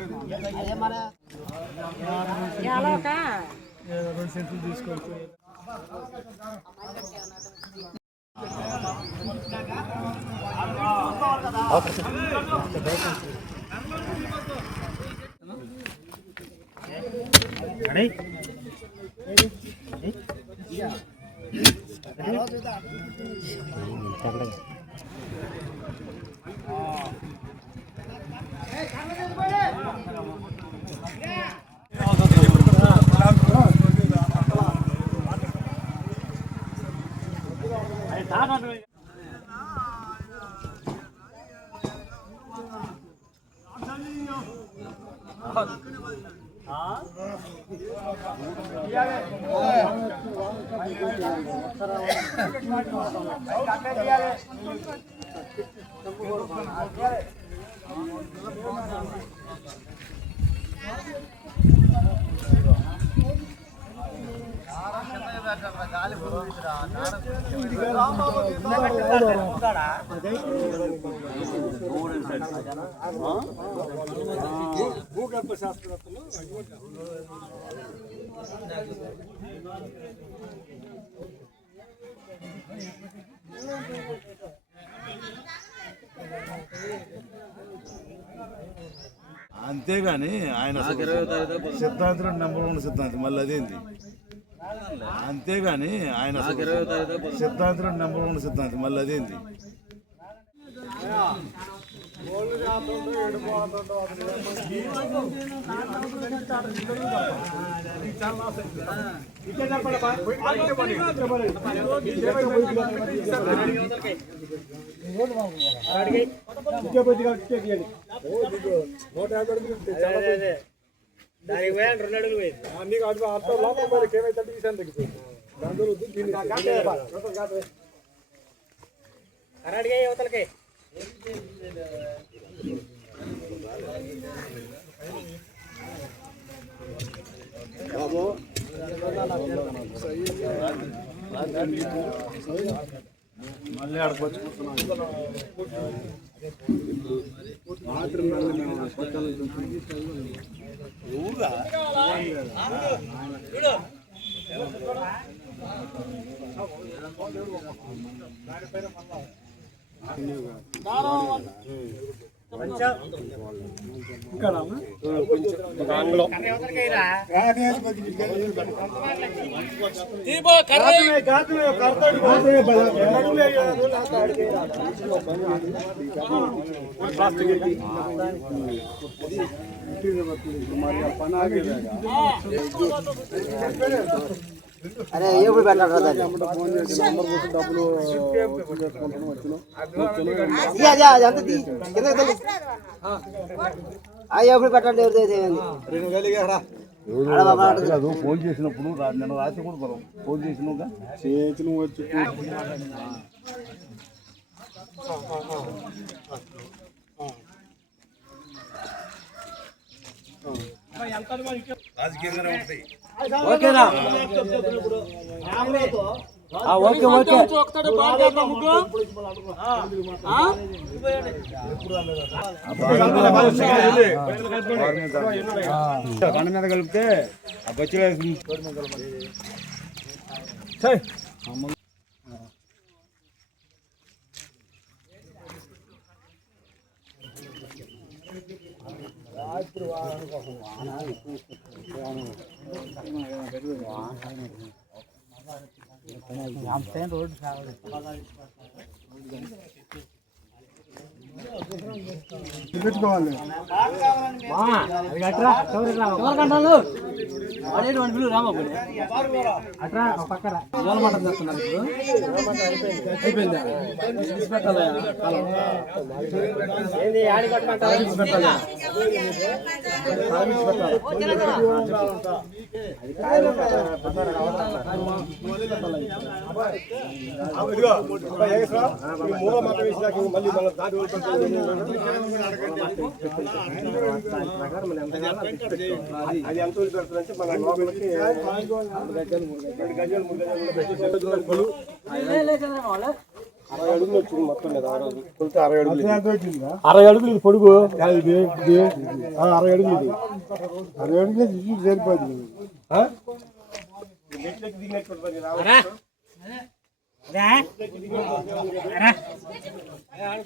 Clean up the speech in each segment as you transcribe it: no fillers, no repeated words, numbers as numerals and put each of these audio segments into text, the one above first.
2 సెంట్లు తీసుకోవచ్చు. భూగర్భ శాస్త్రవేత్తలు అంతేగాని ఆయన సిద్ధాంతం నెంబర్ 1 సిద్ధాంతం మళ్ళీ అదేంది అంతేగాని ఆయన సిద్ధాంతం నెంబర్ 1 సిద్ధాంతం మళ్ళీ అదేంది దానికి పోయా 2 అడుగులు పోయింది నీకు అడుగు అర్థం లోపల మరి ఏమైతే తీసాను తగ్గిపోయింది కరాడిగా యువతలకి బాబు మళ్ళీ ఆడుకోవచ్చు అరే ఎప్పుడు పెట్టాలి డబ్బులు ఎప్పుడు పెట్టండి ఫోన్ చేసినప్పుడు నేను రాసి కూడా ఫోన్ చేసినాక వచ్చి రాజకీయంగానే ఉంటాయి ఓకేనా ఓకే ఓకే కళ్ళ మీద కలిపితే ఆ బొచ్చులో రోడ్ పెట్టుకోవాలి అట్రా పక్కన జోలమటం చేస్తున్నారు అయిపోయిందా మూల మాత్రం వేసినాక మళ్ళీ మళ్ళీ అది ఎంత పెడుతుందంటే మన లోపలికి 2 గజాలు 3 గజాలు 60 అడుగులు వచ్చింది మొత్తం మీద ఆ రోజు కొలితే 60 అడుగులు 60 అడుగులు ఇది పొడుగు 60 అడుగులు ఇది 60 అడుగులు ఇది సరిపోతుంది మెట్లకి దిగినట్టు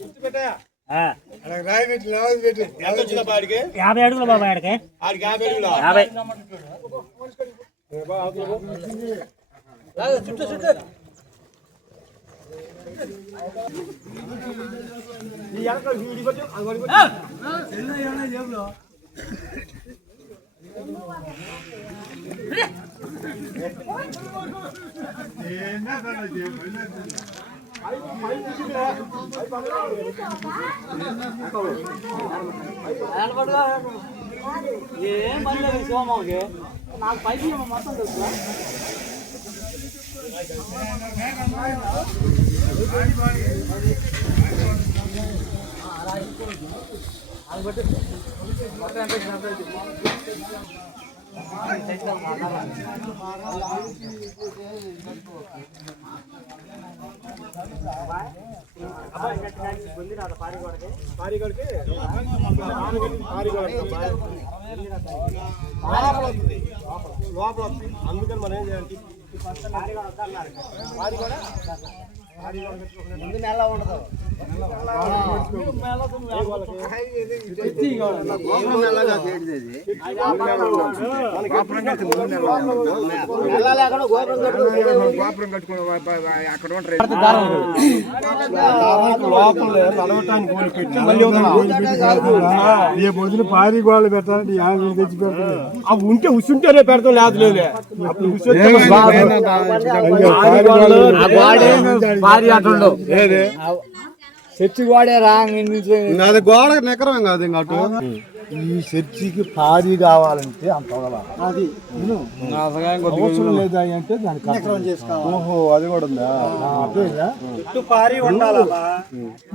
గుర్తుపెట్టా 50 అడుగులు బాబా ఆడికి 50 అడుగులు 50 ఏం పర్లేదు సోమకి నాకు పైకి మొత్తం తెలుసా అందుకని మనం ఏం చేయాలి ముందు నెల ఉండదు పొద్దున పారి గోళ్ళు పెట్టాలంటే తెచ్చి పెడతాను అవి ఉంటే ఉసుంటేనే పెడతాం లేదు చర్చి గోడే అది గోడ నెక్కరం కాదు ఇంకటు ఈ చర్చికి పారి కావాలంటే అంత అది అవసరం లేదా అంటే దానికి ఓహో అది కూడా ఉందా పారి ఉండాలి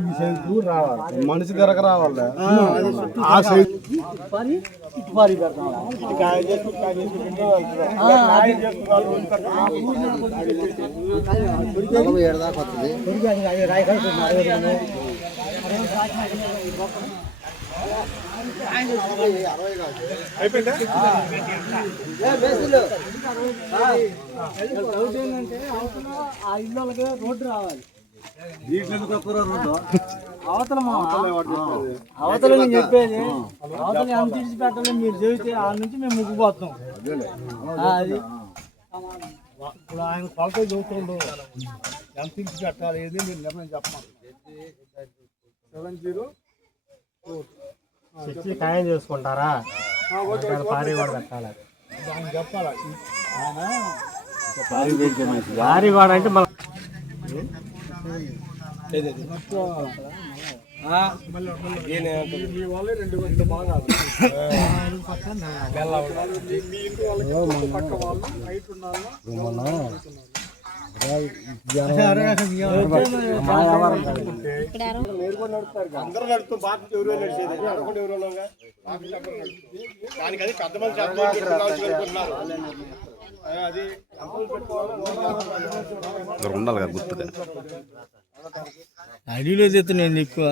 ఈ సైజు రావాలి మనిషి ధరకు రావాలి ఆ సైజు పారి పెడతాం అయిపోయిందా ఆ ఇళ్ళకి రోడ్డు రావాలి అవతల నేను చెప్పేది అవతల ఎంత తీసి పెట్టాలి మీరు చెబితే ఆ నుంచి మేము ముగ్గుపోతాం అది ఇప్పుడు ఆయన కొలత చదువుతుండు ఎంత తీసి పెట్టాలి ఏది మీరు నిర్ణయం చెప్పమా 70 చర్చి ఖాయం చేసుకుంటారా పారి కూడా పెట్టాలి దాన్ని చెప్పాలి పారి కూడా అంటే మన మీ వాళ్ళే 2 భాగాలు మీ ఇంటి వాళ్ళకి పక్క వాళ్ళు హైట్ ఉండాలి అందరూ నడుపుతూ బాధ్యత ఎవరు నడిచేది అడగకుండా ఎవరు దానికి అది పెద్ద మంది అది ఉండాలి కదా గుర్తుగా అడిలో తెస్తున్నాను ఎక్కువ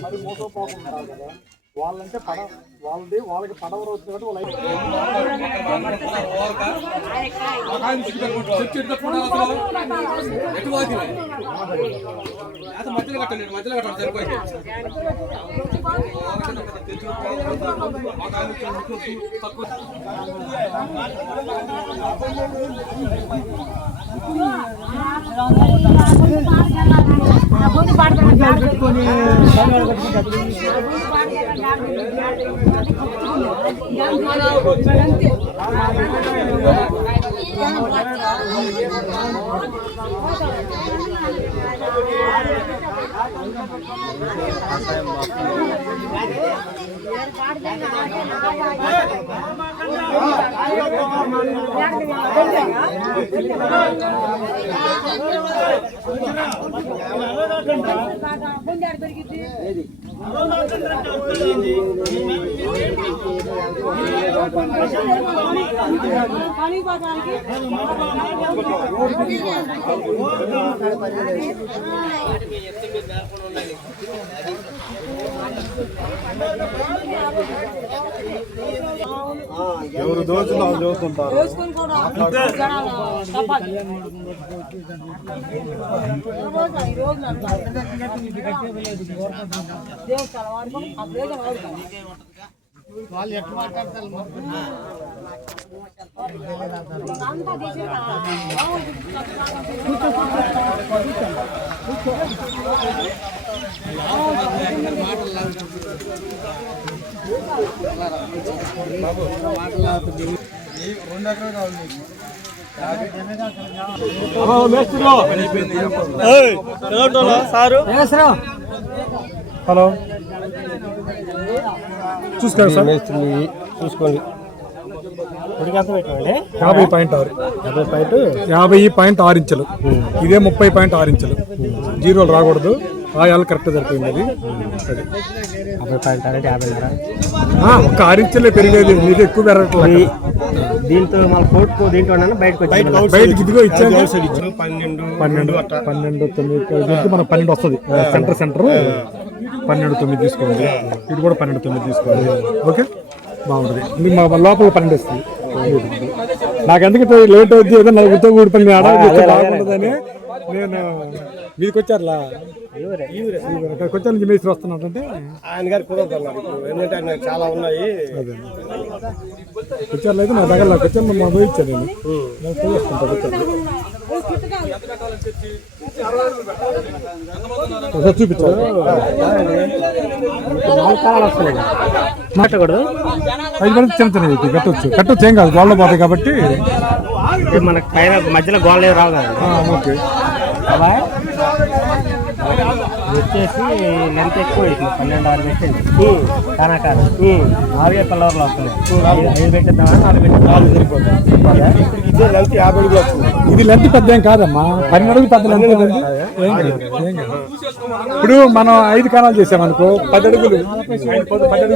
మరి మోసపోకుండా కదా వాళ్ళంటే వాళ్ళకి పడవ అవుతుంది కాబట్టి ఎవరు దోచులు వాళ్ళు చూస్తుంటారు. వాళ్ళు ఎట్లా మాట్లాడతారు హలో చూసుకోండి సార్, చూసుకోండి. 50.6 ఇంచులు, ఇదే 30.6 ఇంచులు. జీరోలు రాకూడదు, రాయాలు కరెక్ట్ సరిపోయింది. అది 1 6 ఇంచులే పెరిగేది, ఇది ఎక్కువ పెరగట్లేదు. దీంతో మన కోర్టుకు దీంట్లో బయటకి ఇదిగో ఇచ్చాను. 12, 9 మనం 12 వస్తుంది. సెంటర్ 12.9 తీసుకోండి. ఇది కూడా 12.9 తీసుకోండి. ఓకే, బాగుంటుంది. ఇది మా లోపల 12 వస్తుంది. నాకు ఎందుకంటే లేట్ అవుతుంది, ఏదో నాకు గుర్తు కూడి పని బాగుంటుందని నేను మీదకి వచ్చారులా కొంచెం నుంచి మేస్త్రి వస్తున్నట్టే ఆయన గారు కుదరదన్నారు, ఎందుకంటే ఆయన చాలా ఉన్నాయి. వచ్చారు అయితే నా దగ్గర నాకు వచ్చాను, మా పోయి ఇచ్చాను. నేను పోయి వస్తుంటాను. ఒకసారి చూపించారు మాట్లాడకూడదు. 5 మంది చిన్న చిన్న కట్టొచ్చు, ఏం కాదు. గోళ్ళ పోతాయి కాబట్టి మనకు పైన మధ్యలో గోళ్ళ రావు కదా. ఓకే, వచ్చేసి లెంత్ ఎక్కువ 12 పెట్టండి. కానాకారు 4 పిల్లర్లు వస్తున్నాయి. 5 పెట్టిద్దామా 4 పెట్టిద్దాం సరిపోతుంది. ఇదే లెంత్ 50 అడుగులు వస్తుంది. ఇది లెంత్ పెద్ద ఏం కాదమ్మా, 12 అడుగులు పెద్ద లెంత్ కదండి. ఏం కాదు. ఇప్పుడు మనం 5 కణాలు చేసామనుకో 10 అడుగులు. 10 అడుగులు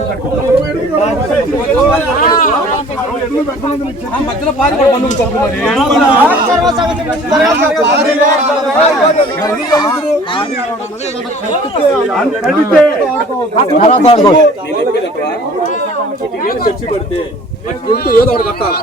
ఏదో ఒకటి కట్టాలి.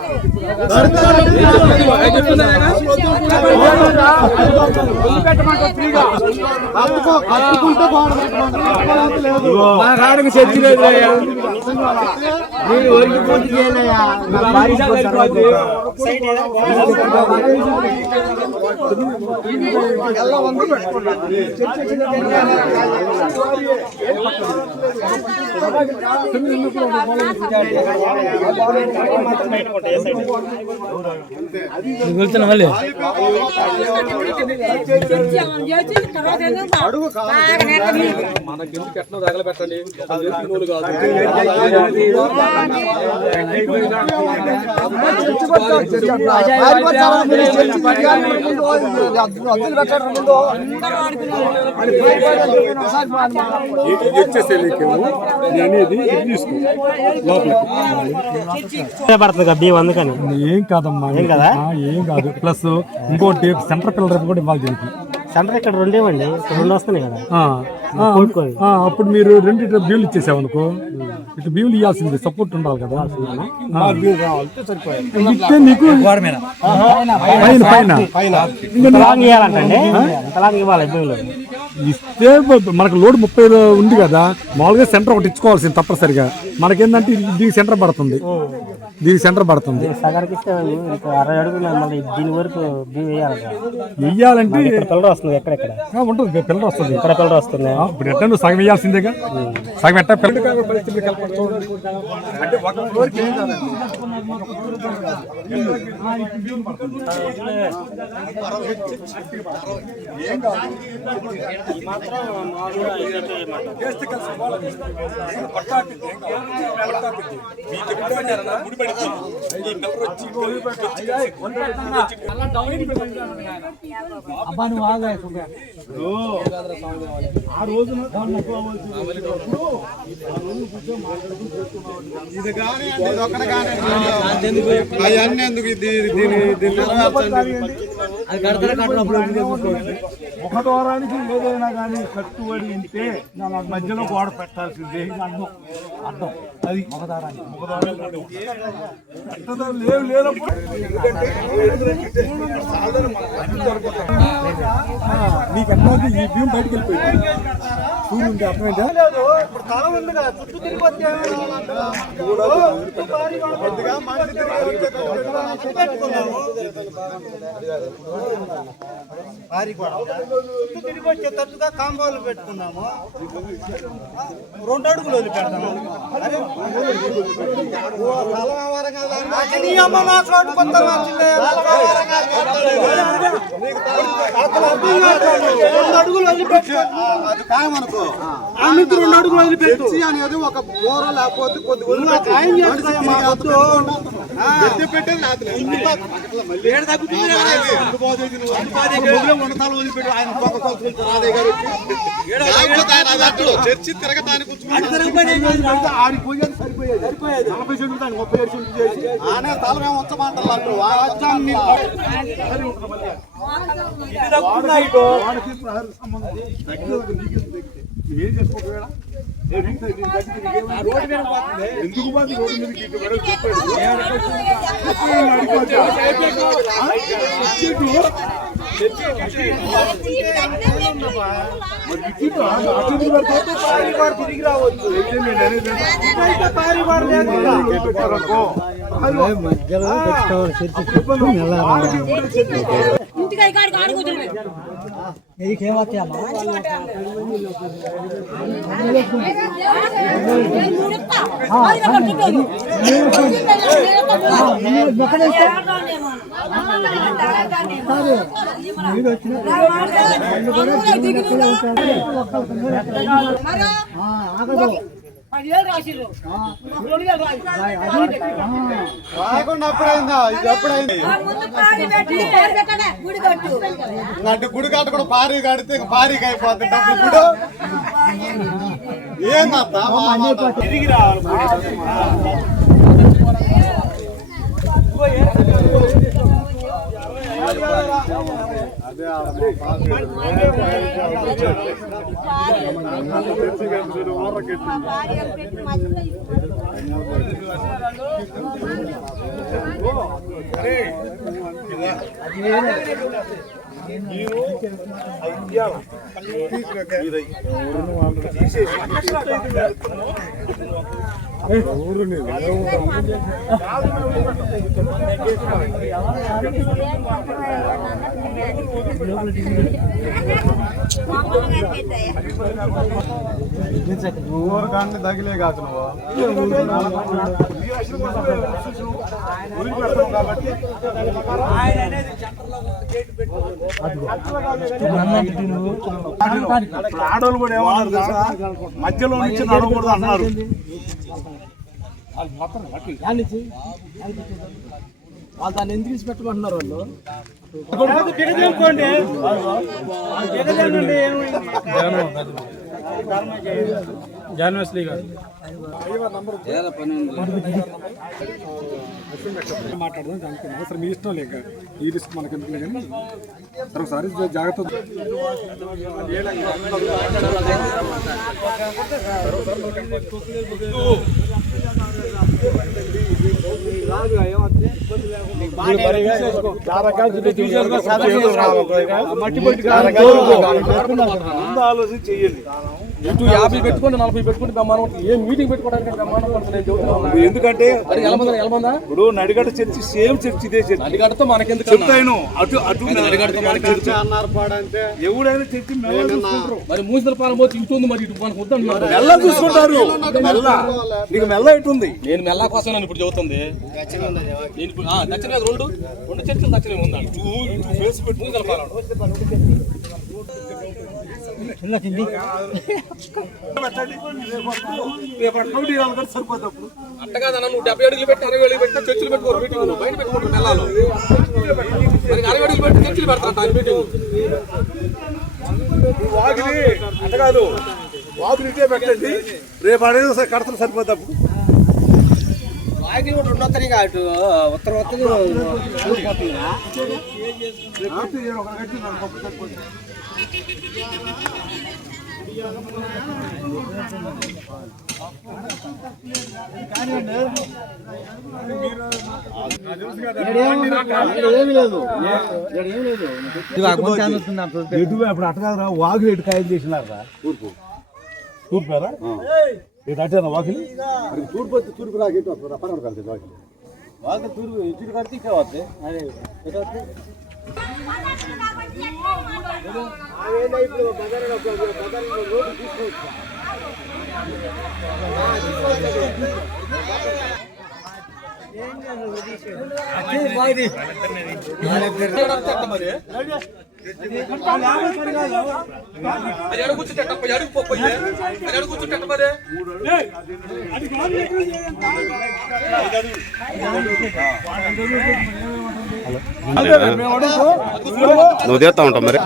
మనకెందుకు ఎట్లా తగలబెట్టండి. పడుతుంది బియ్యం అందుకని. ఏం కాదమ్మా, ఏం కదా, ఏం కాదు. ప్లస్ ఇంకోటి సెంటర్ పిల్లర్ కూడా ఇవ్వాలి దీనికి. సెంటర్ ఇక్కడ 2 ఇవ్వండి, 2 వస్తున్నాయి కదా. అప్పుడు మీరు 2 బియ్యులు ఇచ్చేసామనుకో, ఇటు బియ్యులు ఇవ్వాల్సింది, సపోర్ట్ ఉండాలి కదా. ఇస్తే నీకు ఇస్తే మనకు లోడ్ 30 ఉంది కదా, మామూలుగా సెంటర్ ఒకటి ఇచ్చుకోవాల్సింది తప్పనిసరిగా. మనకేంటంటే దీనికి సెంటర్ పడుతుంది, దీనికి సెంటర్ పడుతుంది. దీని వరకు వెయ్యాలంటే పిల్లర్ వస్తుంది. ఎక్కడెక్కడ ఉంటుంది పిల్లర్ వస్తుంది, ఇక్కడ పిల్లర్ వస్తుంది. ఇప్పుడు ఎట్లా నువ్వు సగం వేయాల్సిందేగా, సగం ఎట్టా పిల్లలు పరిస్థితులు కలపచ్చు. అంటే ఒక ఫ్లోర్కి ఏం కాదండి, ఏం కాదు. మాత్రం అబ్బా నువ్వు ఆగా ఆ రోజున ఇది కానీ అవన్నీ ఎందుకు అది కడతారా కట్టినప్పుడు ఒక ద్వారానికి ఏదైనా కానీ కట్టుబడి ఉంటే దాని మధ్యలో గోడ పెట్టాల్సిందే అర్థం అర్థం అది లేవు లేనప్పుడు నీకు ఎక్కడ ఈ భీం బయటకు వెళ్ళిపోయింది సూర్యుడు ఉంటే అర్థమైందా ఇప్పుడు తల ఉంది కదా చుట్టూ తిరిగి తిరిగి వచ్చే తట్టుగా కాంబోలు పెట్టుకున్నాము 2 అడుగులు వదిలి పెడతాము అడుగులు వదిలిపెట్టు అది కాయమనుకో 2 అడుగులు వదిలిపెట్టు అనేది ఒక బోర లేకపోతే కొద్ది చర్చి తిరగటానికి ఆడిపోయేది సరిపోయేది 40 సెంట్లు 37 సెంట్లు చేసి ఆనే తలమేమో వచ్చమంటారు ఏం చేసుకోకపోయా ఎందుకు బాధ రోడ్డు మీదకి తిరిగి రావచ్చు రాకుండా అప్పుడైందా ఇది ఎప్పుడైంది అంటే గుడి కట్టకుండా పారీ కడితే పారీకి అయిపోతుంది డబ్బులు గుడి ఏందత్తా తిరిగి రావాలి అదే ఊరు కానీ తగిలే కాదు ఆడోళ్ళు కూడా ఏమన్నారు తెలుసా మధ్యలో నుంచి నడవకూడదు అన్నారు వాళ్ళు దాన్ని ఎందుకు తీసి పెట్టమంటున్నారు వాళ్ళు దిగదేనుకోండి జాన్వస్లీ గారు మాట్లాడదాం దానికి అసలు మీ ఇష్టం లేక ఈ రిస్క్ మనకి ఎందుకు కానీ ఒకసారి జాగ్రత్త ఆలోచించి చెయ్యండి ఇటు 50 పెట్టుకోండి 40 పెట్టుకుంటే బ్రహ్మాండం ఏ మీటింగ్ పెట్టుకోవడానికి బ్రహ్మాండం ఎందుకంటే ఇప్పుడు నడిగడ్డ చర్చి సేమ్ చర్చి ఇదే చర్చి నడిగడ్డతో మనకెందుకు చెప్తాను అటు అటు నడిగడ్డతో మనకి ఎవడైనా చర్చి మరి మూసిన పాలన పోతే ఇటు ఉంది మరి ఇటు మనకు వద్దంటున్నారు మెల్ల చూసుకుంటారు నీకు మెల్ల ఇటు ఉంది నేను మెల్ల కోసం నేను ఇప్పుడు చెబుతుంది దక్షిణ రెండు చర్చలు దక్షిణ ఉందా ఫేస్ పెట్టి మూసిన పాలన సరిపోతాప్పుడు అట్టగాదన్న నువ్వు 70 అడుగులు పెట్టి 60 అడుగులు పెట్టి చర్చలు పెట్టుకోరు మీటింగ్ బయట పెట్టుకుంటారు నెలలో 60 అడుగులు పెట్టి చర్చలు పెడతారు మీటింగ్ వాకిలి అట్ట కాదు వాకిలి ఇదే పెట్టండి రేపు అనేది కడతలు సరిపోతాప్పుడు వాకిలి కూడా ఉండొత్తని కాదు ఉత్తరం వస్తుంది అప్పుడు అట్టగా వాకిలి ఎటు ఖాయం చేసినారా తూర్పు తూర్పారా ఇటు అట్టేనా వాకిలి తూర్పు వచ్చి తూర్పు రాకెట్టు పక్కన కలిసి వాకిలి వాకిలి తూర్పు ఇటు కడితే ఇక్కడ వస్తాయి అదే నువ్వు తీస్తా ఉంటావు మరి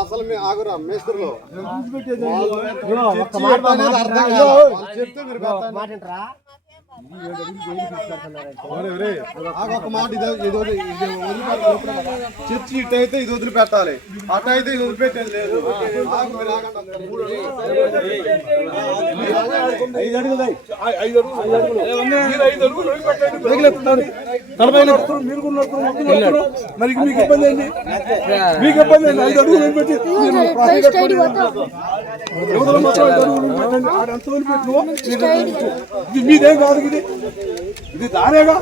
అసలు ఆగురా మేస్త్రులు ఒక మాట చర్చి ఇటు అయితే ఇది వదిలిపెట్టాలి అటు అయితే ఇది వదిలిపెట్టేది లేదు 5 అడుగులు మరి మీకు ఇబ్బంది ఏంటి మీకు ఇబ్బంది ఏంటి 5 అడుగులు వదిలిపెట్టి మీదేం కాదు ఇది ఇది దారేగా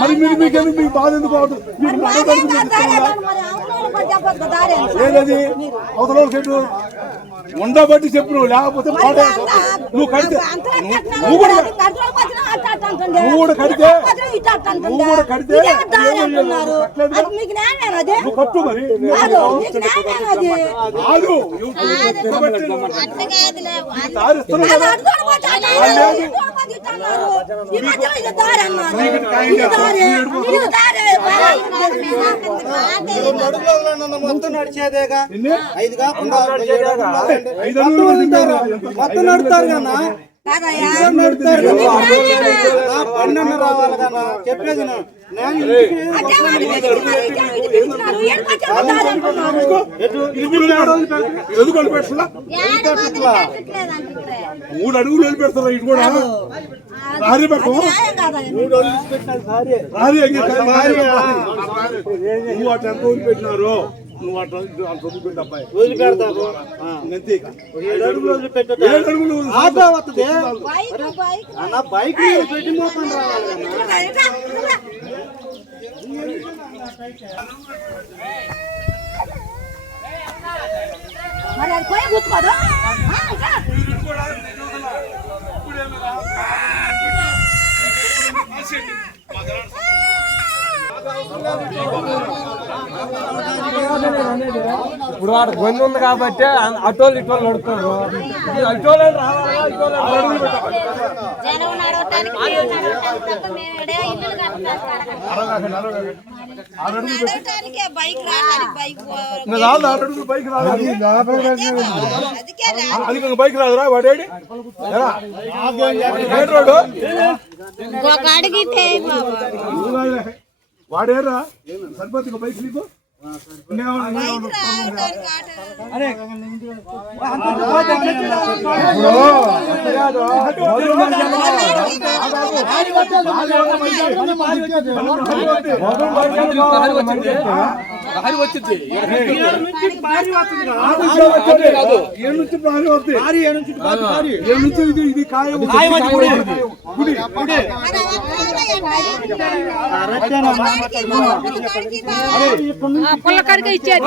మరి మీరు మీకెందుకు మీకు బాధ ఎందుకు అవదు లేదది అవతల చెట్టు ఉండబట్టి చెప్పు నువ్వు లేకపోతే నువ్వు కడితే నువ్వు కూడా కడితే నువ్వు కట్టు మరి మొత్తం నడిచేదేగా 5 కాకుండా 7 మొత్తం నడుస్తారు కన్నా పన్నెండు రావాలి కదా చెప్పేది ఎందుకు వదిలిపెట్టా 3 అడుగులు వదిలిపెడతారా ఇటు కూడా రారీ పెట్టు నువ్వు అటు ఎంత వదిలిపెట్టినారు నువ్వు అట్లా వదిలిపెట్టి అబ్బాయి వదిలిపెడతారు అంతే 7 అడుగులు వదిలిపెట్టారు ఆటో వస్తుంది అన్న బైక్ పెట్టి మోసం రావాలి మరి అది పోయి కూర్చోదు ఇప్పుడు వాడు గొంతు ఉంది కాబట్టి అటోలు ఇటోలు నడుపుతారు అటోలు బైక్ రాదురా వాడేడి వాడేరా సరిపోతుంది బైక్ నీకు భారీ వచ్చింది పుల్లకడిగా ఇచ్చేది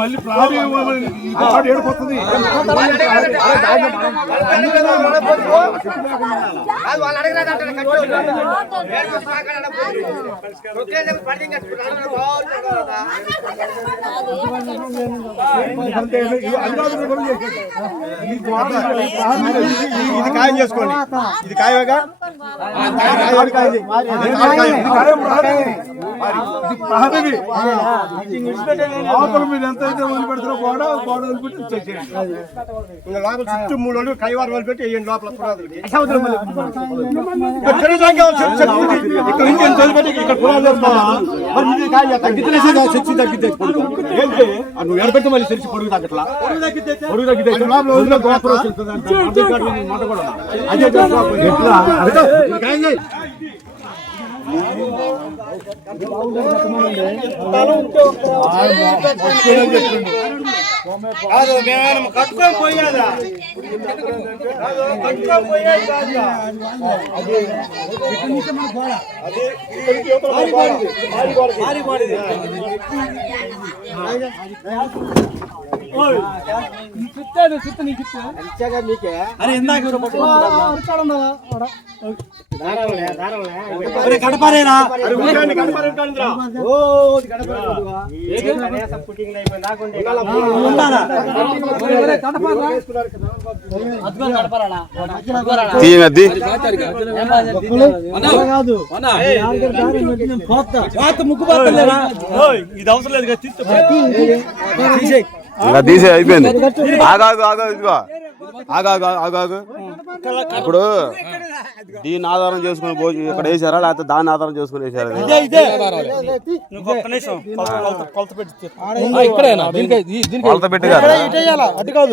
మళ్ళీ ఏడుపోతుంది. ఇది ఖాయం చేసుకోండి. ఇది ఖాయమేగా మీరు ఎంత అయితే వదిలిపెడతారో గోడ వదిలిపెట్టి వచ్చేసేయండి. లోపల చుట్టూ 3 రోజులు కైవారు వదిలిపెట్టి వేయండి లోపల పునాదులకి. ఇక్కడ నుంచి వదిలిపెట్టి ఇక్కడ పునాదులు వేసుకోవాలా? మరి ఇది కాయ తగ్గితేనే చర్చి తగ్గితే నువ్వు ఎడపెడితే మళ్ళీ చర్చి పొడుగు తగ్గట్లా పొడుగు తగ్గితే లోపల గోపురం అదే ఎట్లా కట్టుకొని పోయాదా గడపరేనా తీయగద్ది ఇది అవసరం లేదు ఇంకా తీసే అయిపోయింది. ఆగాగు ఆగాగు ఇదిగో ఆగాగు ఆగాగు. ఇప్పుడు దీన్ని ఆధారం చేసుకుని ఇక్కడ వేసారా లేకపోతే దాన్ని ఆధారం చేసుకుని వేసారా? కొలత పెట్టి కదా.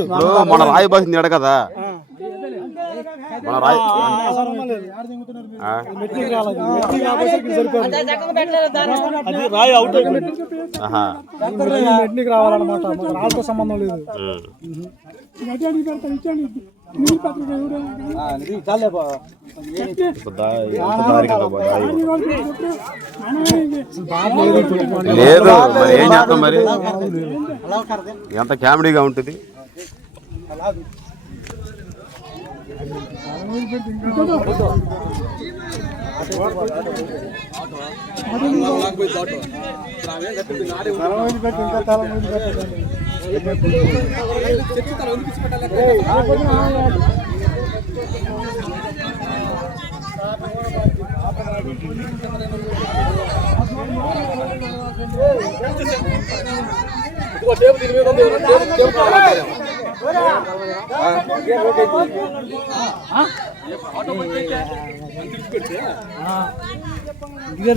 ఇప్పుడు మన రాయి బాసింది ఎడ కదా మన రాయి రాయి అవుట్ రావాలన్నమాట. రాళ్ళతో సంబంధం లేదు. లేదు మరి ఏం చేస్తాం మరి ఎంత కామెడీగా ఉంటుంది.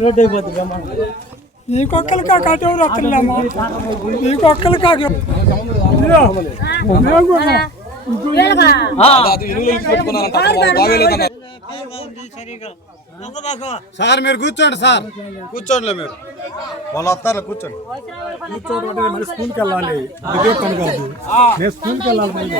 రోడ్ అయిపోతుంది. నీకొక్కలు కాక అటెవరు వస్తలేమా? నీకొక్కలు కాక సార్ మీరు కూర్చోండి. సార్ కూర్చోండిలే మీరు వాళ్ళు వస్తారు కూర్చోండి. కూర్చోండి. మరి స్కూల్కి వెళ్ళాలి. ఇదే పని కాదు. నేను స్కూల్కి వెళ్ళాలి. మళ్ళీ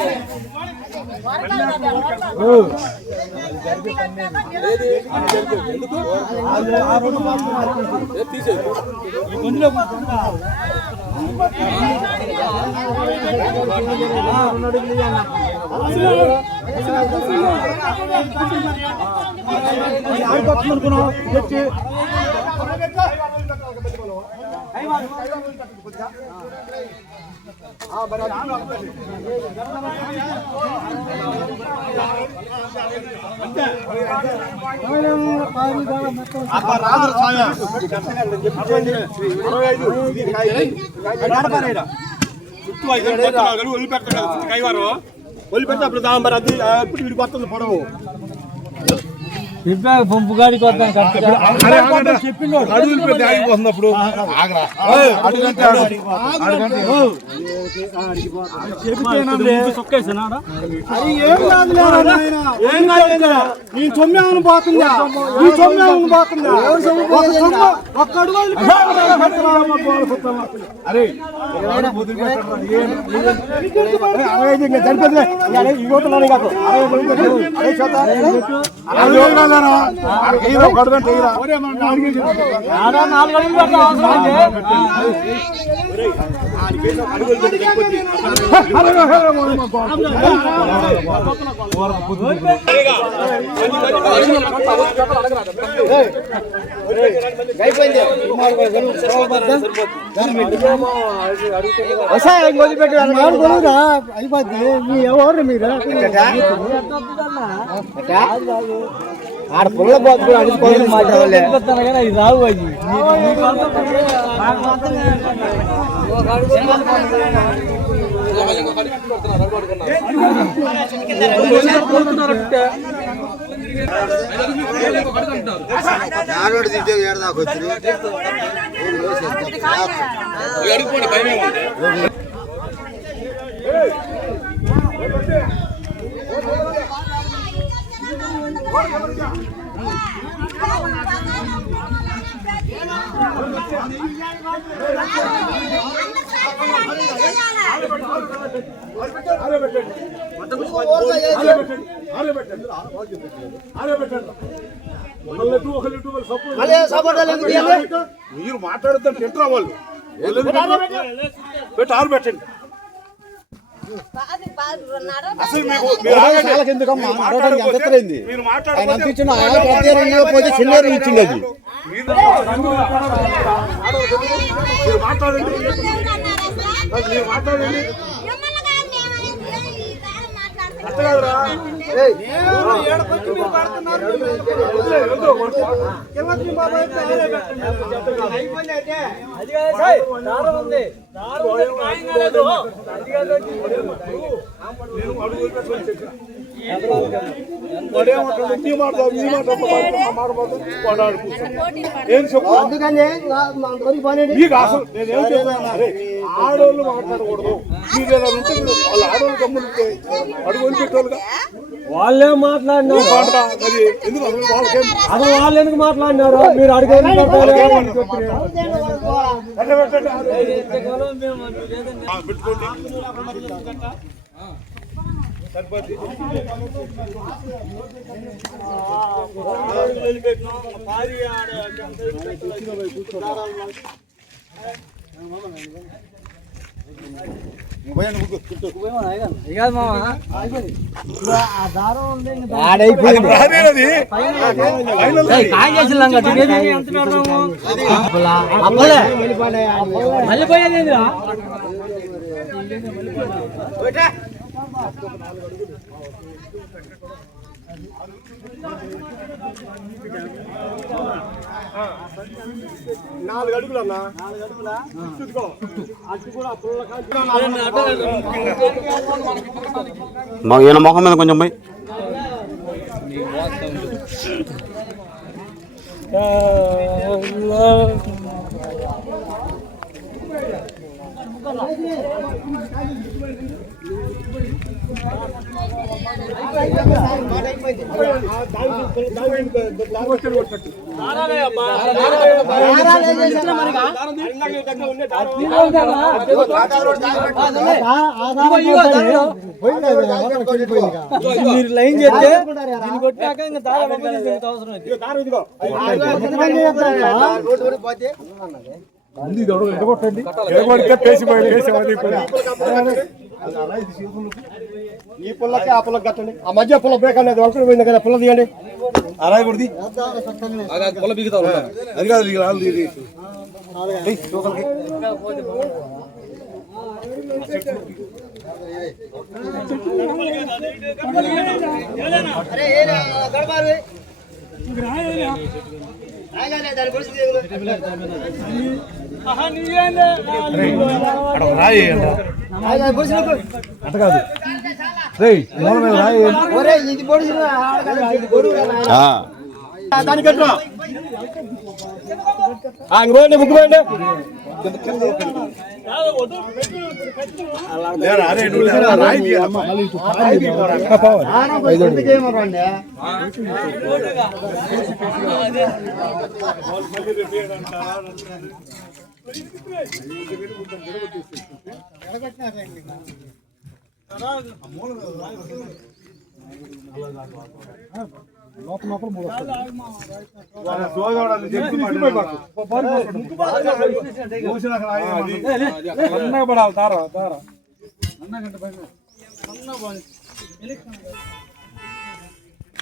అనుకున్నాం వదిలిపెట్టినప్పుడు దాని మరి అది ఇప్పుడు వీడికి వస్తుంది పొడవు పంపు గాడికి వద్దాం అడుగులు పెట్టి ఆగిపోతున్నప్పుడు నీ సొమ్మేమని పోతుందా నీ సొమ్మేమని పోతుందా ఒక్క అడుగు అరే అయిపోద్ది మీ ఎవరు మీరు ఆడ పుల్ల పోతున్నా అడుగుకోవాలి మాట్లాడాలి ఇది రావు అయ్యి మీరు మాట్లాడుతుంటే తింటారా వాళ్ళు పెట్టి ఆరు పెట్టండి అసలు మీరు మాట్లాడకపోతే చిన్న ఇచ్చింది అది మీరు మాట్లాడండి మీరు మాట్లాడండి అర్థకాదురా ఏం చెప్పు అందుకని ఆడోళ్ళు మాట్లాడకూడదు మీరు వాళ్ళ ఆడోళ్ళు గమ్ముంటే అడుగు పెట్టారుగా వాళ్ళే మాట్లాడినారు అసలు వాళ్ళు ఎందుకు మాట్లాడినారు మీరు అడుగు సరిపోద్ది నాలుగు అడుగులు అన్నా ఈయన మొహం మీద కొంచెం పోయి మీరు లైన్ చేస్తే కొట్టాక ఇంకా అవసరం ఎడగొట్టండి ఎడగొడితే పేసి ఈ పుల్లకి ఆ పుల్లకి కట్టండి. ఆ మధ్య పుల్ల బేకనేది వంకర పోయింది కదా, పుల్ల తీయండి. అలాగే కొడుది పొల బిగుతా అది కాదు ఇది లోకల్కి అట్ట కాదు దానికి ముగ్గు పోయండి.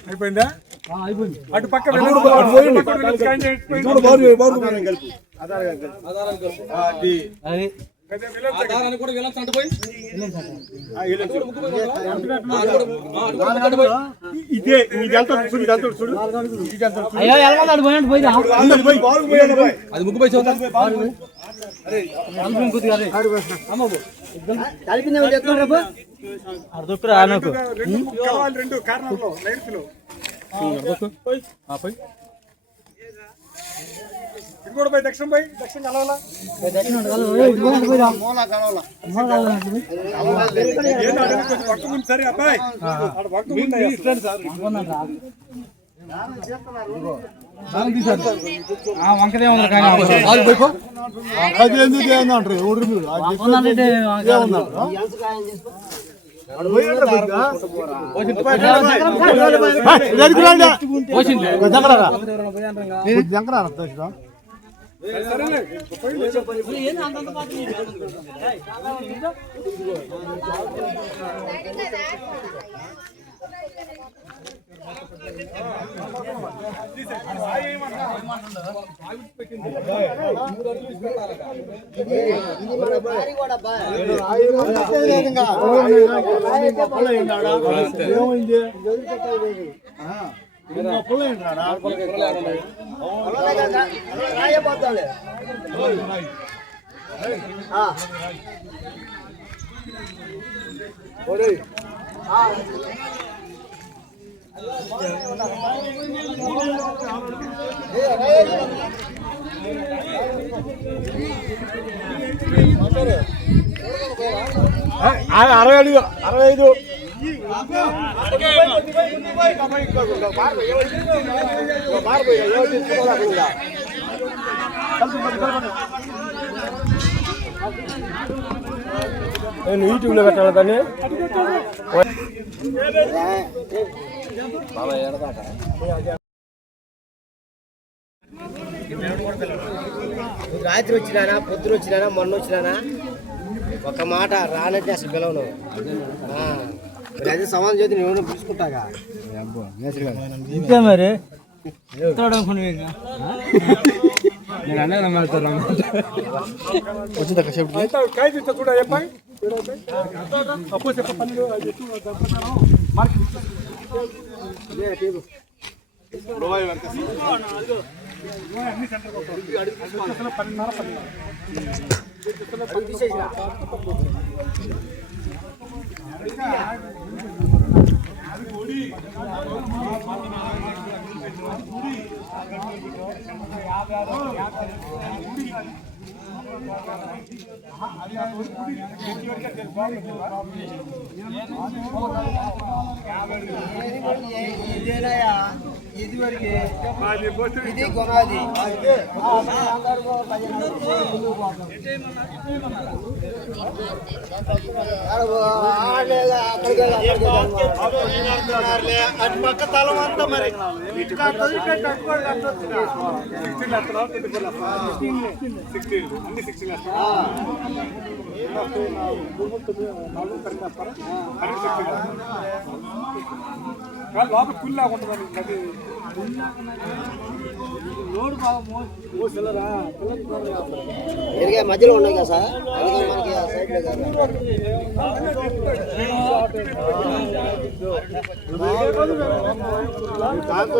అయిపోయిందా? అటు పక్క కూడా వెళ్ళొచ్చు అంటే పోయి ఇదే చూడు అది ముగ్గు పోయి చూద్దాం. రెండు కారణాల్లో లైట్స్లో ఇది కూడా పోయి దక్షిణ కలవాలా పక్క ముందు సరే అబ్బాయి పక్క ముందు అరవై 65 నేను యూట్యూబ్లో పెట్టాను దాన్ని. రాత్రి వచ్చినానా, పొద్దున వచ్చినానా, మొన్న వచ్చినానా, ఒక మాట రానంటే అసలు పిలవను. అదే సమాధానం చేతి నేను పిలుచుకుంటాగా. ఇంతే మరి వచ్చింది కూడా చెప్పాలి అప్పు చెప్ప ఇది కొనాది అటు పక్క తలం అంతా మరి ఇటు లోపల కుల్లా ఉంటుంది లోడ్ బాగా మోసలరా మధ్యలో ఉన్నాయి కదా సార్ మనకి సైడ్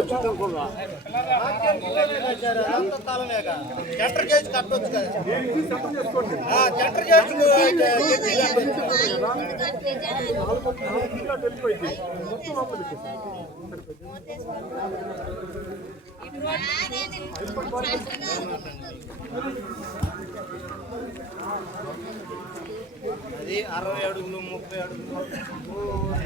సెంటర్ చేసి కట్టొచ్చు కదా సెంటర్ చేసి అది 60 అడుగులు 30 అడుగులు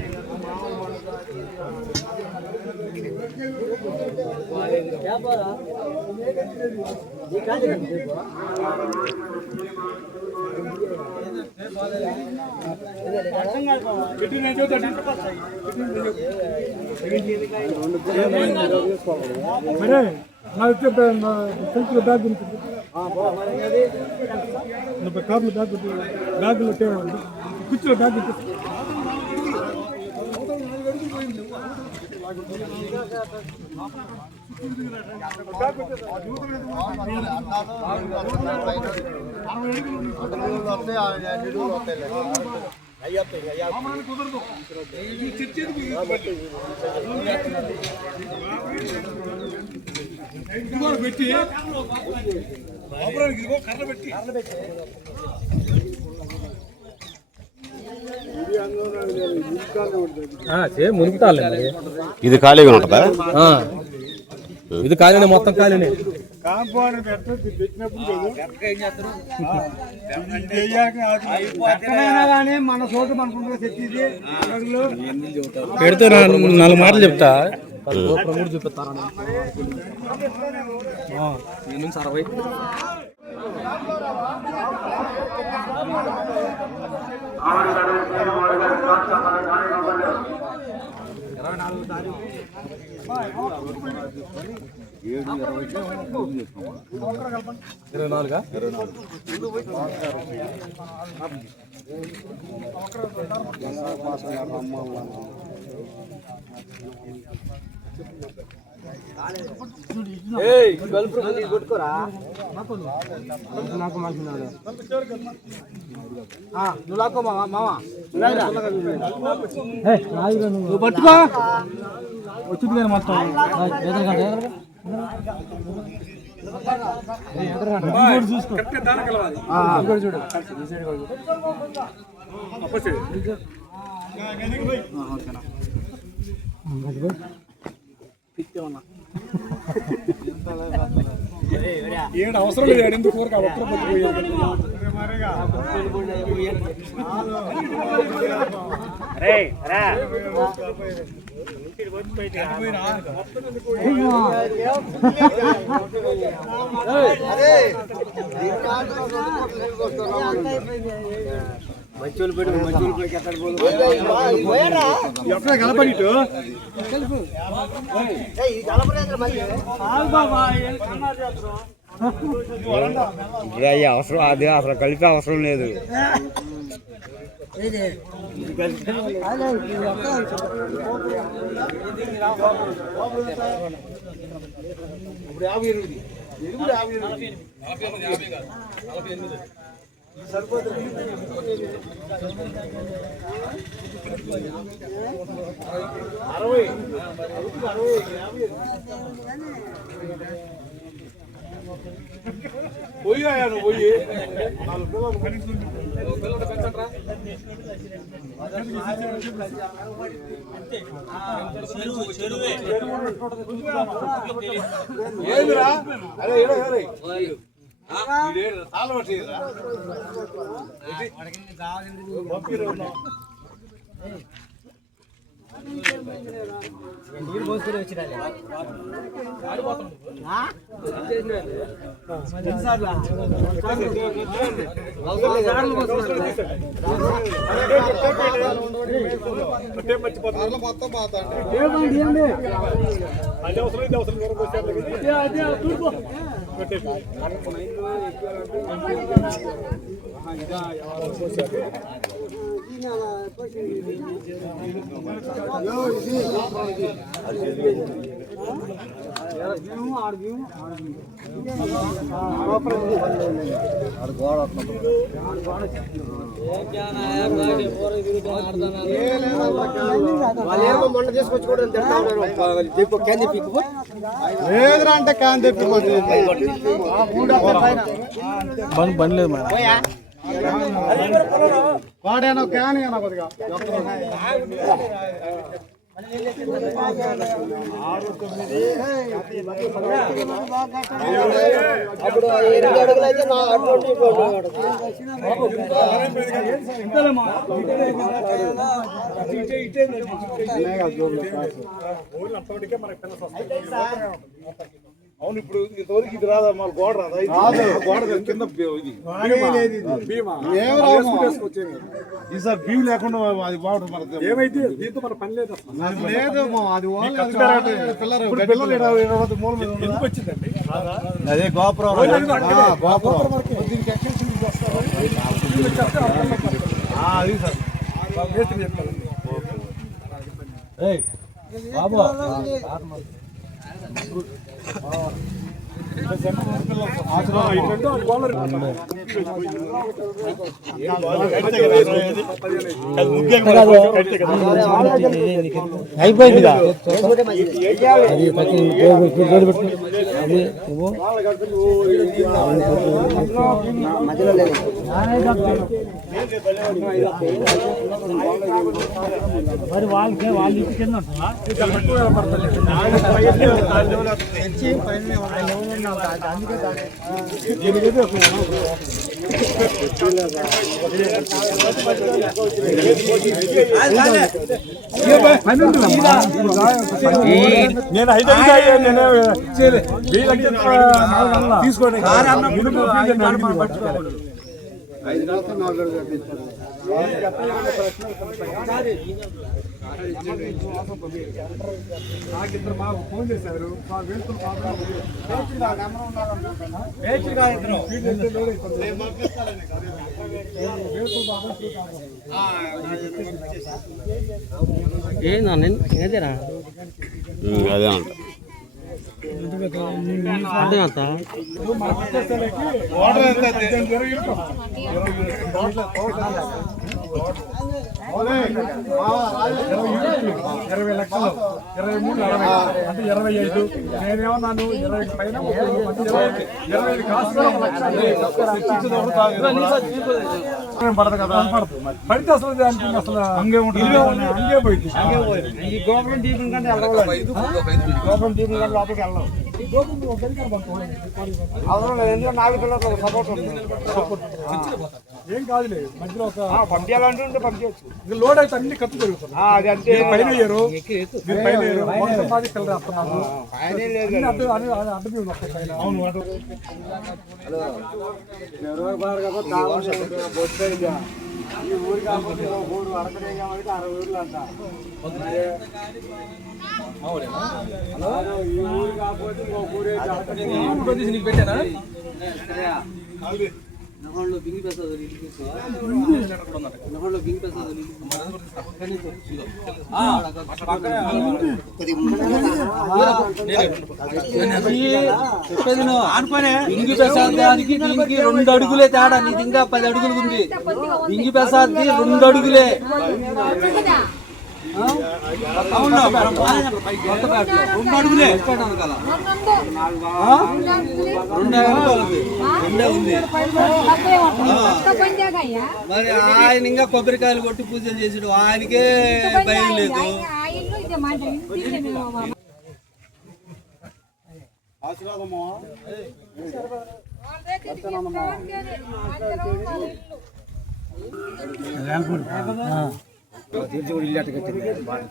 సంచుల బ్యాగ్ ఉంటుంది కార్లు బ్యాగ్ బ్యాగులో కుర్చీలో బ్యాగ్ ఉంటుంది పెట్టి కర్ర పెట్టి ఇది ఖాళీగా ఉంటుందా? ఇది ఖాళీనే, మొత్తం ఖాళీనే. కాంపౌండ్ పెట్టినప్పుడు మన చోటు మనకు పెడితే 4 మాటలు చెప్తా. చూపిస్తారా నుంచి 60 24 కొట్టుకోరా నాకు మాట్లాడు నువ్వు లాక్కో మామ నువ్వు పట్టుకో వచ్చింది కానీ మొత్తం చూసుకో చూడు ఏడు అవసరం లేదు ఎందుకు ఊరక ఒక్కరు మంచోళ్ళు పెట్టి మంచోళ్ళు పైకి ఎక్కడ కలపడిట్టు అవసరం అది అసలు కలిపే అవసరం లేదు. పోయి పోయి ఏమిరా అరే నీళ్ళు పోసుకొని వచ్చినాలే మొత్తం పోతా వాళ్ళేమో మొన్న తీసుకొచ్చి కూడా తింటా ఉన్నారు క్యాన్ తెప్పికు లేదురా అంటే క్యాన్ తెప్పిపోతే బండి లేదు మేడం వాడేనో క్యాన్ ఏనా కొద్దిగా అప్పుడు 8 అడుగులు అయితే నా అటువంటి అవును ఇప్పుడు ఇంతవరకు ఇది రాదా మన గోడ రాదా గోడ కింద ఈసారి భీమ్ లేకుండా అది బాగుంటుంది మనకి ఏమైతే దీంతో మన పని లేదు లేదు అది మూల ఎందుకు వచ్చిందండి అదే గోపురం గోపురం దీనికి అది సార్ బాబు అయిపోయింది మధ్యలో లేదు మరి వాళ్ళు కింద నేను 5 తీసుకోండి నాకిద్దరు మాకు ఫోన్ చేశారు ఏదేరా అదే అంట అంటే అంత $20 లక్షలు 23 అంటే 25 నేనేమన్నాను 20 పైన 25 కాస్ట్ పడదు కదా పడితే అసలు దానికి అసలు అంగే ఉంటుంది అంగే పోయింది ఈ గవర్నమెంట్ దీపం కంటే గవర్నమెంట్ దీపం కంటే లోపలికి వెళ్ళాం అవసరం లేదు ఎందుకంటే నాలుగు పిల్లలకు సపోర్ట్ ఉంది ఏం కాదులే మధ్యలో ఒక పంపించాలంటే పంపించవచ్చు ఇంకా లోడ్ అయితే అన్ని ఖర్చు జరుగుతుంది అది అంతే పైన వేయరు పైన వేయరు మొత్తం బాగా పిల్లలు వేస్తున్నారు అడ్డు వస్తాయి అవును ఈ ఊరు కాకపోతే 3 అడకడే కాబట్టి 60 ఊర్లు అంట ఈ ఊరు కాకపోతే ఊరే నీకు పెట్టానా బింగి పెసాదు బింగి పెసాదు బింగి పెసాదానికి దీనికి 2 అడుగులే తేడా నీది ఇంకా 10 అడుగులు ఉంది బింగి పెసాద్ది 2 అడుగులే మరి ఆయన ఇంకా కొబ్బరికాయలు కొట్టి పూజలు చేసాడు ఆయనకే భయం లేదు తీర్చి కూడా ఇల్లు కట్టింది బాగా.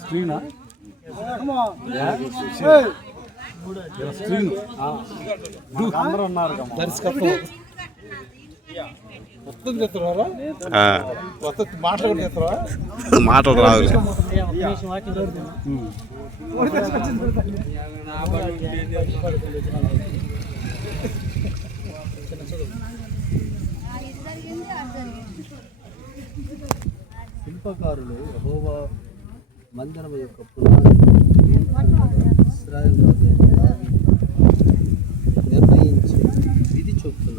స్క్రీనా అందరూ ఉన్నారు దర్శకత్వం మొత్తం చేస్తున్నారా? మాటలు కూడా చేస్తారా? మాటలు రావు. శిల్పకారులు యెహోవా మందిరం యొక్క పునాది ఇశ్రాయేలు రాజు నిర్ణయించి విధి చొప్పున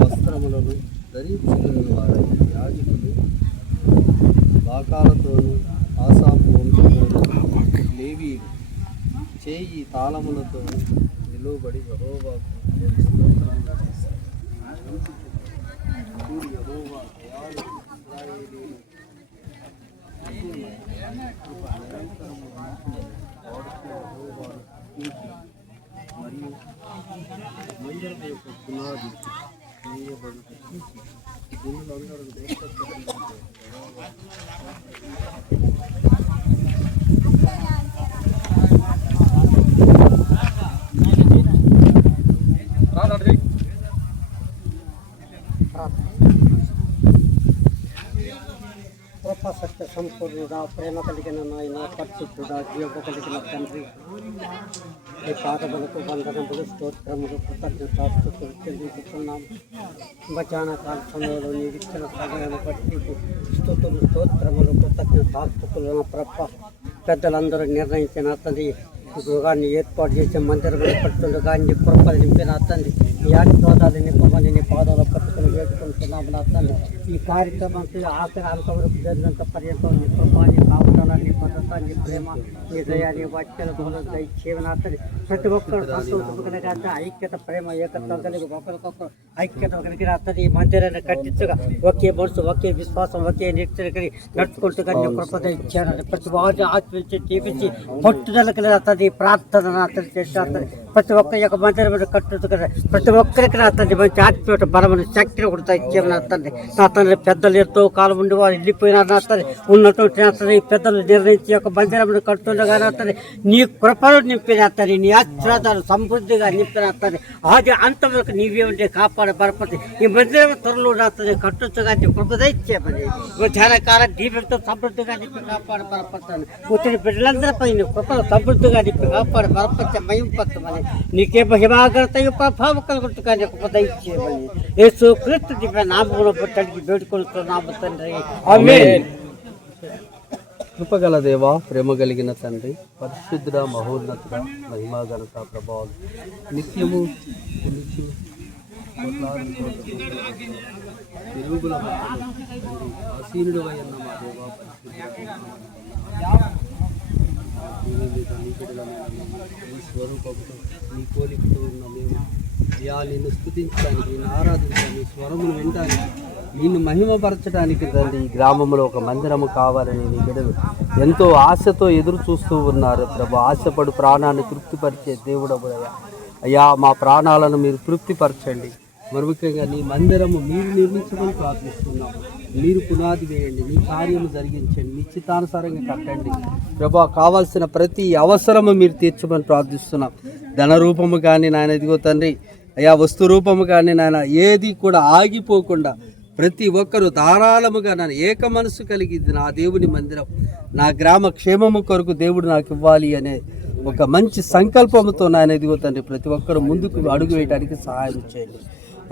వస్త్రములను ధరించుకునే వారై యాజకులు బాకాలతోనూ ఆసాపు వంశంలోనూ లేవీయులు చేయి తాళములతో నిలువబడి యెహోవాకు స్తోత్రములు చేశారు. యెహోవా దయాళుడు, ఇశ్రాయేలీయులు మరియు మందిరం యొక్క పునాది వేయబడి దీనులందరూ కృప సత్య సంపూర్ణుడా, ప్రేమ కలిగిన నాయన, పరిశుద్ధుడా, జీవ కలిగిన తండ్రి, ఈ పాదములకు వందనములు, స్తోత్రములు, కృతజ్ఞతాస్తుతులు చెల్లించుతున్నాము. మధ్యాహ్న కాల సమయంలో నీవిచ్చిన సమయాన్ని బట్టి స్తుతులు, స్తోత్రములు, కృతజ్ఞతాస్తుతులు నా ప్రభ. పెద్దలందరూ నిర్ణయించిన తండ్రి గృహాన్ని ఏర్పాటు చేసే మందిరములు పట్టులుగా నీ కృపలు నింపిన తండ్రి, ఈ ఆశీర్వాదాలు నింపమని నీ పాదాలు పట్టుకుని వేడుకుంటున్నాము నా తండ్రి. ఈ కార్యక్రమానికి ఆఖరి అంతవరకు జరిగినంత పర్యంతం నీ కృప, నీ కాపుదల, నీ భద్రత, నీ ప్రేమ, నీ దయ, నీ వాక్యాల ద్వారా దయచేయన తండ్రి. ప్రతి ఒక్కరు సంతోషం కలిగి ఐక్యత, ప్రేమ, ఏకత్వం కలిగి ఒకరికొకరు ఐక్యత కలిగిన తండ్రి. ఈ మందిరాన్ని కట్టించగా ఒకే మనసు, ఒకే విశ్వాసం, ఒకే నిరీక్షణ కలిగి నడుచుకుంటూ నీ కృప దయచేయాలని ప్రతి వారిని ఆశ్రయించి జీవించి పట్టుదల కలిగిన తండ్రి ప్రార్థన అతను చేశారు. ప్రతి ఒక్క యొక్క మందిరం కట్టు కదా, ప్రతి ఒక్కరికి నా తండ్రి మంచి ఆత్మీయ బలమైన శక్తిని కూడా ఇచ్చేవి నా తండ్రి. నా తండ్రి పెద్దలు ఎంతో కాలం ఉండి వారు వెళ్ళిపోయినారు నా తండ్రి. ఉన్నటువంటి నా తండ్రి పెద్దలు నిర్ణయించి యొక్క మందిరం కడుతుండగా నా తండ్రి నీ కృపను నింపిన తండ్రి, నీ ఆశీర్వాదాలు సమృద్ధిగా నింపిన తండ్రి. ఆది అంతవరకు నీవే ఉంటే కాపాడ బలపతి. ఈ మందిరం త్వరలో నా తండ్రి కట్టుగా నీ కృప ఇచ్చేమని ధ్యానకాల దీపంతో సమృద్ధిగా నింపి కాపాడ బలపడతాను. పుట్టిన బిడ్డలందరిపై నీ కృపను సమృద్ధిగా నింపి కాపాడ బలపరిచే మయంపరచమని, నీకే మహిమాగ్రతయు ప్రభావం కలుగుతుగా నీకు దయచేయమని యేసు క్రీస్తు దివ్య నామములో బట్టి వేడుకొనుతున్నాము తండ్రి. ఆమేన్. కృపగల దేవా, ప్రేమ కలిగిన తండ్రి, పరిశుద్ధుడ, మహోన్నతుడ, మహిమా ఘనత ప్రభావం నిత్యము నిలిచి తిరుగుల ఆసీనుడు అన్న మా దేవా, నీ స్వరూపంతో నీ పోలికతో ఉన్న మేము నిన్ను స్తుతించడానికి, నిన్ను ఆరాధించడానికి, స్వరమును వినడానికి, నిన్ను మహిమపరచడానికి తండ్రి ఈ గ్రామంలో ఒక మందిరము కావాలని నీ బిడ్డలు ఎంతో ఆశతో ఎదురు చూస్తూ ఉన్నారు ప్రభు. ఆశపడు ప్రాణాన్ని తృప్తిపరిచే దేవుడవుడయ్యా. అయ్యా, మా ప్రాణాలను మీరు తృప్తిపరచండి. మరి ముఖ్యంగా నీ మందిరము మీరు నిర్మించమని ప్రార్థిస్తున్నాం. మీరు పునాది వేయండి, నీ కార్యము జరిగించండి, నీ చిత్తానుసారంగా కట్టండి ప్రభా. కావాల్సిన ప్రతి అవసరము మీరు తీర్చమని ప్రార్థిస్తున్నాం. ధన రూపము కానీ నాయన ఇదిగో తండ్రి, అయ్యా వస్తు రూపము కానీ నాయన ఏది కూడా ఆగిపోకుండా ప్రతి ఒక్కరూ ధారాళముగా నన్ను ఏక మనసు కలిగి నా దేవుని మందిరం, నా గ్రామ క్షేమము కొరకు దేవుడు నాకు ఇవ్వాలి అనే ఒక మంచి సంకల్పంతో నాయన ఇదిగో తండ్రి ప్రతి ఒక్కరు ముందుకు అడుగు వేయడానికి సహాయం చేయండి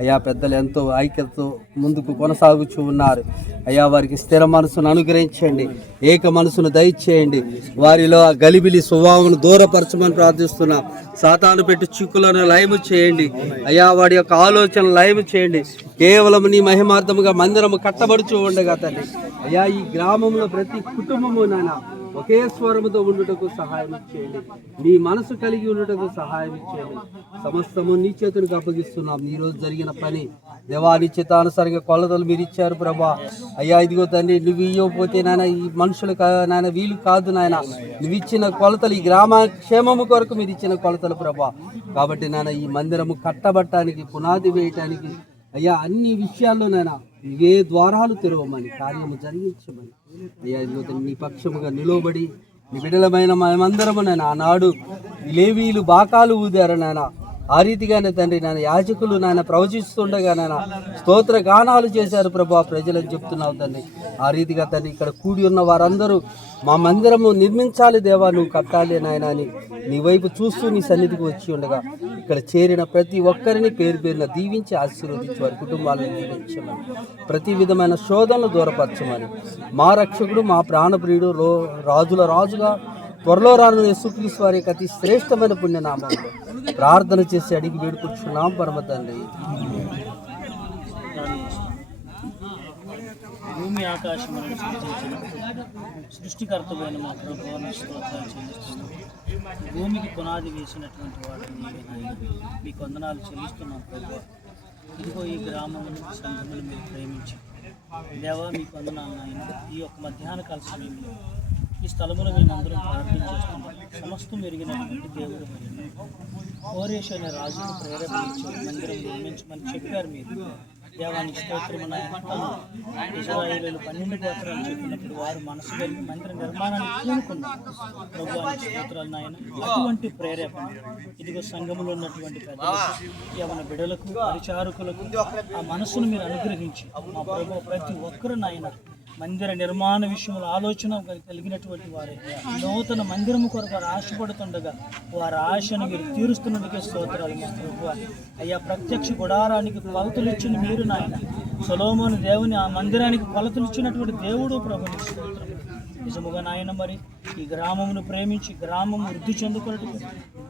అయ్యా. పెద్దలు ఎంతో ఐక్యతతో ముందుకు కొనసాగుతూ ఉన్నారు అయ్యా. వారికి స్థిర మనసును అనుగ్రహించండి, ఏక మనసును దయచేయండి. వారిలో ఆ గలిబిలి స్వభావం దూరపరచమని ప్రార్థిస్తున్నా. సాతాను పెట్టి చిక్కులను లయము చేయండి అయ్యా. వాడి యొక్క ఆలోచన లయము చేయండి. కేవలం నీ మహిమార్థముగా మందిరము కట్టబడుచూ ఉండగా తండ్రి అయ్యా. ఈ గ్రామంలో ప్రతి కుటుంబము నాయన ఒకే స్వరముతో ఉండుటకు సహాయం చేయండి. నీ మనసు కలిగి ఉండుటకు సహాయం చేయండి. సమస్తము నీ చేతులకు అప్పగిస్తున్నాం. ఈ రోజు జరిగిన పని దేవా నీ చిత్తానుసారంగా కొలతలు మీరు ఇచ్చారు ప్రభా. అయ్యా ఇదిగో తండ్రి, నువ్వు ఇవ్వకపోతే నాయన ఈ మనుషులు నాయన వీలు కాదు నాయన. నువ్వు ఇచ్చిన కొలతలు, ఈ గ్రామ క్షేమము కొరకు మీరు ఇచ్చిన కొలతలు ప్రభా. కాబట్టి నాయన ఈ మందిరము కట్టబట్టడానికి, పునాది వేయటానికి అయ్యా అన్ని విషయాల్లో నాయన ఏ ద్వారాలు తెరవమని, కార్యము జరిగించమని అయ్యా ఇదిగో నీ పక్షముగా నిలవబడి నీ బిడ్డలమైన మేమందరము నాయన ఆనాడు లేవీలు బాకాలు ఊదారు నాయన. ఆ రీతిగానే తండ్రి నాయన యాజకులు నాయన ప్రవచిస్తుండగా నాయన స్తోత్ర గానాలు చేశారు ప్రభా. ప్రజలని చెప్తున్నావు తండ్రి. ఆ రీతిగా తండ్రి ఇక్కడ కూడి ఉన్న వారందరూ మా మందిరము నిర్మించాలి దేవా, నువ్వు కట్టాలి నాయన అని నీ వైపు చూస్తూ నీ సన్నిధికి వచ్చి ఉండగా ఇక్కడ చేరిన ప్రతి ఒక్కరిని పేరు పేరున దీవించి ఆశీర్వదించి వారి కుటుంబాలను దీవించమని, ప్రతి విధమైన శోధనలు దూరపరచమని, మా రక్షకుడు మా ప్రాణప్రియుడు రాజుల రాజుగా త్వరలో రాను యేసుక్రీస్తు వారి యొక్క అతి శ్రేష్టమైన పుణ్యనామంలో ప్రార్థన చేసి అడిగి వేడుకుంటున్నాం పరమ తండ్రి. భూమి ఆకాశములను సృష్టించిన సృష్టికర్తమైన మా ప్రభువును స్తోత్రాలు చెల్లిస్తున్నాం. భూమికి పునాది వేసినటువంటి వాడు నీవే నాయన, మీకు వందనాలు చెల్లిస్తున్నాం ప్రభువా. ఇదిగో ఈ గ్రామమును సంఘమును మీరు ప్రేమించి దేవా మీకు వందనాలు నాయన. ఈ యొక్క మధ్యాహ్న కాల సమయంలో ఈ స్థలమును మేమందరం ప్రార్థన చేస్తున్నాం. సమస్తం ఎరిగినటువంటి దేవుడు కోరేష్ అనే రాజుకు ప్రేరేపించారు, మందిరం నిర్మించమని చెప్పారు మీరు. దేవానికి స్తోత్రమున ఇశ్రాయేలీయులు 12 గోత్రాలు చెప్పినప్పుడు వారు మనసు కలిగి మందిర నిర్మాణాన్ని పూనుకున్నారు. ప్రభువానికి స్తోత్రాలు నాయన. అటువంటి ప్రేరేపణ ఇదిగో సంఘములో ఉన్నటువంటి పెద్దలకు, యవన బిడలకు, పరిచారకులకు ఆ మనసును మీరు అనుగ్రహించి మా ప్రభు ప్రతి ఒక్కరు నాయన మందిర నిర్మాణ విషయంలో ఆలోచన కలిగినటువంటి వారే నూతన మందిరము కొరకు వారు ఆశపడుతుండగా వారి ఆశను మీరు తీరుస్తున్నందుకే స్తోత్రాలు మా ప్రభువా. అయ్యా ప్రత్యక్ష గుడారానికి కొలతలు ఇచ్చిన మీరు నాయన, సొలొమోను దేవుని ఆ మందిరానికి కొలతలు ఇచ్చినటువంటి దేవుడు ప్రభుని స్తోత్రం. నిజముగా నాయన మరి ఈ గ్రామమును ప్రేమించి గ్రామము వృద్ధి చెందుకున్నట్టు,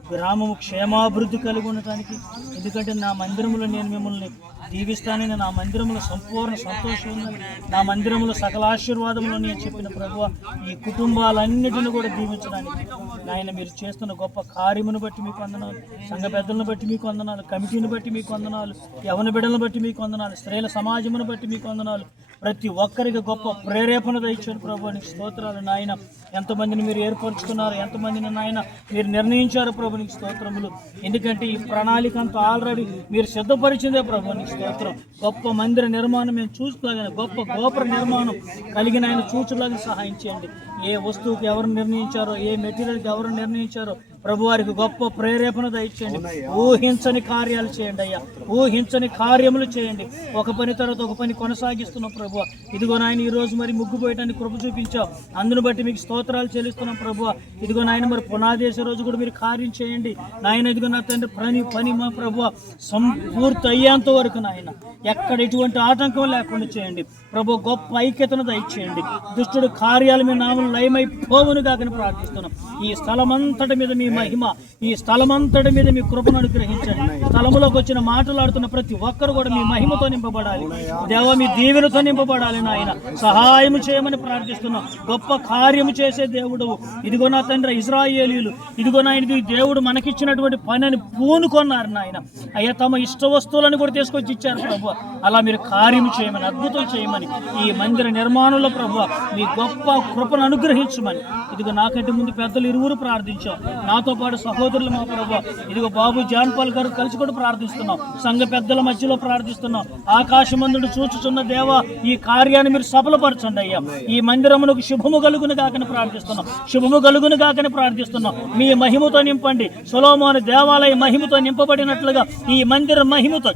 గ్రామము క్షేమాభివృద్ధి కలిగి ఉండటానికి, ఎందుకంటే నా మందిరములో నేను మిమ్మల్ని దీవిస్తానని, నా మందిరములో సంపూర్ణ సంతోషం ఉందని, నా మందిరములో సకల ఆశీర్వాదములు నేను చెప్పిన ప్రభువా, ఈ కుటుంబాలన్నిటిని కూడా దీవించడానికి నాయన మీరు చేస్తున్న గొప్ప కార్యమును బట్టి మీకు వందనాలు, సంఘ పెద్దలను బట్టి మీకు వందనాలు, కమిటీని బట్టి మీకు వందనాలు, యవన బిడ్డలను బట్టి మీకు వందనాలు, స్త్రీల సమాజమును బట్టి మీకు వందనాలు. ప్రతి ఒక్కరికి గొప్ప ప్రేరేపణ ఇచ్చారు ప్రభు, నీకు స్తోత్రాలు నాయన. ఎంతమందిని మీరు ఏర్పరచుకున్నారు, ఎంతమందిని నాయన మీరు నిర్ణయించారు ప్రభు, నీకు స్తోత్రములు. ఎందుకంటే ఈ ప్రణాళిక అంతా ఆల్రెడీ మీరు సిద్ధపరిచిందే ప్రభు, నీకు స్తోత్రం. గొప్ప మందిర నిర్మాణం మేము చూసుకోగలిగిన, గొప్ప గోపుర నిర్మాణం కలిగిన ఆయన చూచులాగా సహాయం చేయండి. ఏ వస్తువుకి ఎవరు నిర్ణయించారో, ఏ మెటీరియల్కి ఎవరు నిర్ణయించారో ప్రభు వారికి గొప్ప ప్రేరేపణ దయచేయండి. ఊహించని కార్యాలు చేయండి అయ్యా, ఊహించని కార్యములు చేయండి. ఒక పని తర్వాత ఒక పని కొనసాగిస్తున్నాం ప్రభు. ఇదిగో నాయన ఈ రోజు మరి ముగ్గు పోయటానికి కృప చూపించావు, అందును బట్టి మీకు స్తోత్రాలు చెల్లిస్తున్నాం ప్రభు. ఇదిగో నాయన మరి పునాదేశ రోజు కూడా మీరు కార్యం చేయండి నాయన. ఇదిగో నా తండ్రి పని మా ప్రభు సంపూర్తి అయ్యేంత వరకు నాయన ఎక్కడ ఎటువంటి ఆటంకం లేకుండా చేయండి ప్రభు. గొప్ప ఐక్యతను దయచేయండి. దుష్టుడు కార్యాలు మీ నామలు లయమైపోవును కాకని ప్రార్థిస్తున్నాం. ఈ స్థలమంతటి మీద మీ మహిమ, ఈ స్థలమంతటి మీద మీ కృపను అనుగ్రహించండి. స్థలములోకి వచ్చిన మాట్లాడుతున్న ప్రతి ఒక్కరు కూడా మీ మహిమతో నింపబడాలి దేవా, మీ దీవెనతో నింపబడాలి నాయన. సహాయం చేయమని ప్రార్థిస్తున్నాం. గొప్ప కార్యము చేసే దేవుడు ఇదిగో నా తండ్రి. ఇశ్రాయేలీయులు ఇదిగో నాయన దేవుడు మనకిచ్చినటువంటి పనిని పూనుకొన్నారు నాయన. అయ్యా తమ ఇష్ట వస్తువులను కూడా తీసుకొచ్చి ఇచ్చారు ప్రభు. అలా మీరు కార్యము చేయమని, అద్భుతం చేయమని, ఈ మందిర నిర్మాణంలో ప్రభు మీ గొప్ప కృపను అనుగ్రహించమని ఇదిగో నాకంటే ముందు పెద్దలు ఇరువురు ప్రార్థించాం, నాతో పాటు సహోదరులు మా ప్రభు ఇదిగో బాబు జాన్ పాల్ గారు కలిసి కూడా ప్రార్థిస్తున్నాం. సంఘ పెద్దల మధ్యలో ప్రార్థిస్తున్నాం. ఆకాశమందుడు చూచుచున్న దేవా ఈ కార్యాన్ని మీరు సఫలపరచండి అయ్యా. ఈ మందిరమునకు శుభము కలుగును కాకని ప్రార్థిస్తున్నాం, శుభము కలుగును కాకని ప్రార్థిస్తున్నాం. మీ మహిమతో నింపండి. సొలొమోను దేవాలయ మహిమతో నింపబడినట్లుగా ఈ మందిర మహిమతో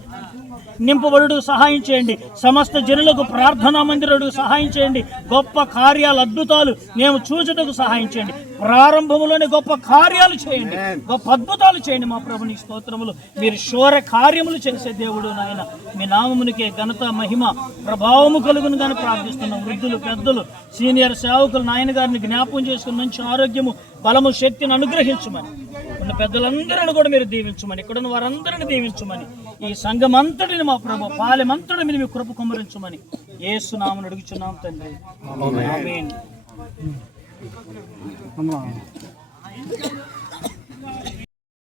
నింపబడుటకు సహాయం చేయండి. సమస్త జనులకు ప్రార్థనా మందిరులకు సహాయం చేయండి. గొప్ప కార్యాలు, అద్భుతాలు మేము చూచుటకు సహాయం చేయండి. ప్రారంభంలోనే గొప్ప కార్యాలు చేయండి, గొప్ప అద్భుతాలు చేయండి మా ప్రభుని స్తోత్రములు. మీరు శూర కార్యములు చేసే దేవుడు నాయన. మీ నామమునికే ఘనత, మహిమ, ప్రభావము కలుగును కానీ ప్రార్థిస్తున్నాం. వృద్ధులు, పెద్దలు, సీనియర్ సేవకులు నాయన గారిని జ్ఞాపకం చేసుకుని మంచి ఆరోగ్యము, బలము, శక్తిని అనుగ్రహించమని, ఉన్న పెద్దలందరిని కూడా మీరు దీవించమని, ఇక్కడున్న వారందరిని దీవించమని, ఈ సంఘం అంతటిని మా ప్రభు పాలెమంతటి మీద మీ కృప కుమ్మరించమని యేసు నామమున అడుగుచున్నాం తండ్రి. ఆమేన్. అమ్మా